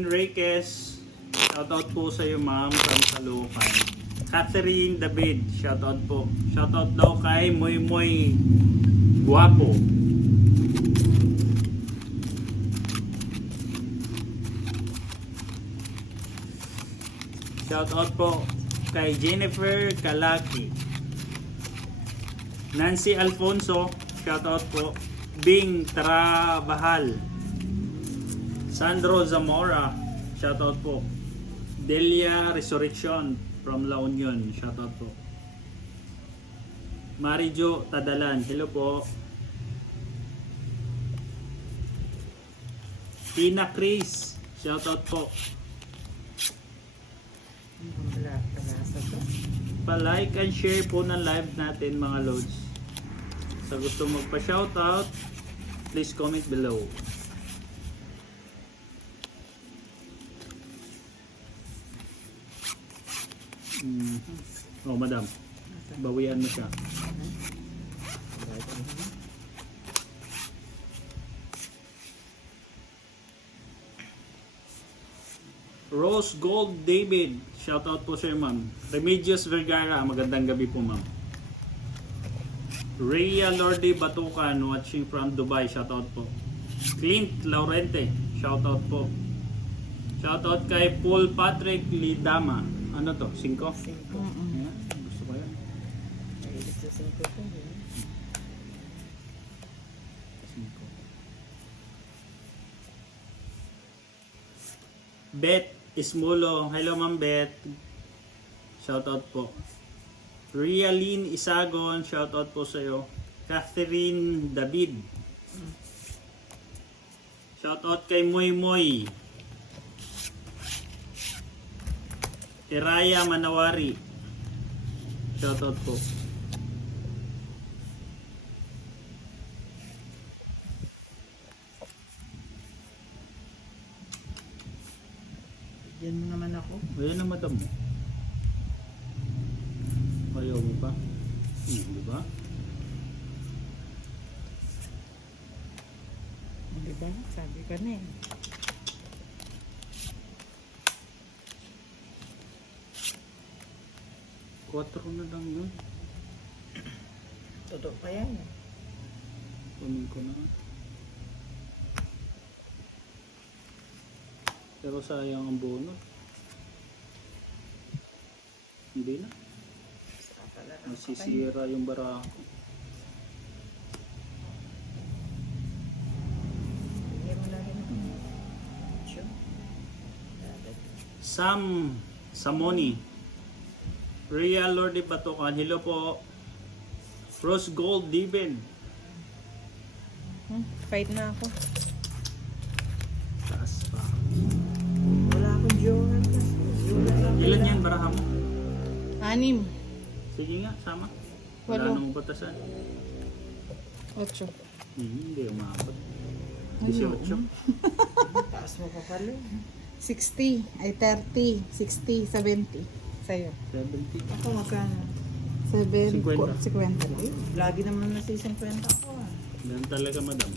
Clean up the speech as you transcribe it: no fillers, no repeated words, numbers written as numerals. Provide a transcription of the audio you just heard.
Enriquez, shoutout po sa iyo ma'am from Caloocan. Catherine David, shoutout po. Shoutout daw kay Moy Moy Guapo. Shoutout po kay Jennifer Kalaki. Nancy Alfonso, shoutout po. Bing Trabahal. Sandro Zamora, shoutout po. Delia Resurrection from La Union, shoutout po. Marijo Tadalan, hello po. Tina Chris, shoutout po. Pa-like and share po ng live natin mga lods. Sa gusto magpa-shoutout, please comment below. Oh, madam. Bawian mo siya. Rose Gold David, shoutout po sir ma'am. Remedios Vergara, magandang gabi po ma'am. Rhea Lordi Batucan, watching from Dubai, shoutout po. Clint Laurente, shoutout po. Shoutout kay Paul Patrick Lidama. Ano to? 5? 5. Yeah, gusto ko yan. Gusto 5 po. 5. Beth Ismulo. Hello ma'am Beth. Shoutout po. Rialine Isagon. Shoutout po sa iyo. Catherine David. Shoutout kay Moy Moy. Iraya Manawari. Shoutout po. Yan mo naman ako. Ayan ang mata mo. Ayaw mo pa? Di ba? Diba? Sabi ka na eh. Quattro na lang yun. Totoo pa yan eh. Kunin ko na. Pero sayang ang bono. Hindi na. Masisira yung bara ko. Bigyan mo na rin ako. Sure. Sam Samoni. Rhea Lordi Batucan. Hello po. Rose Gold David. Fight na ako. Taas pa. Wala akong jowa. Ilan yan baraha mo? 6. Sige nga, sama. Wala 8. nang batasan. 8. Hindi umabot. Ano? 18. Taas mo pa pala. 60. Ay 30. 60. 70. Sa'yo. 70. Ako magkano? 7. 50. 50. Lagi naman nasi 50 ako ah. Ganun talaga madam.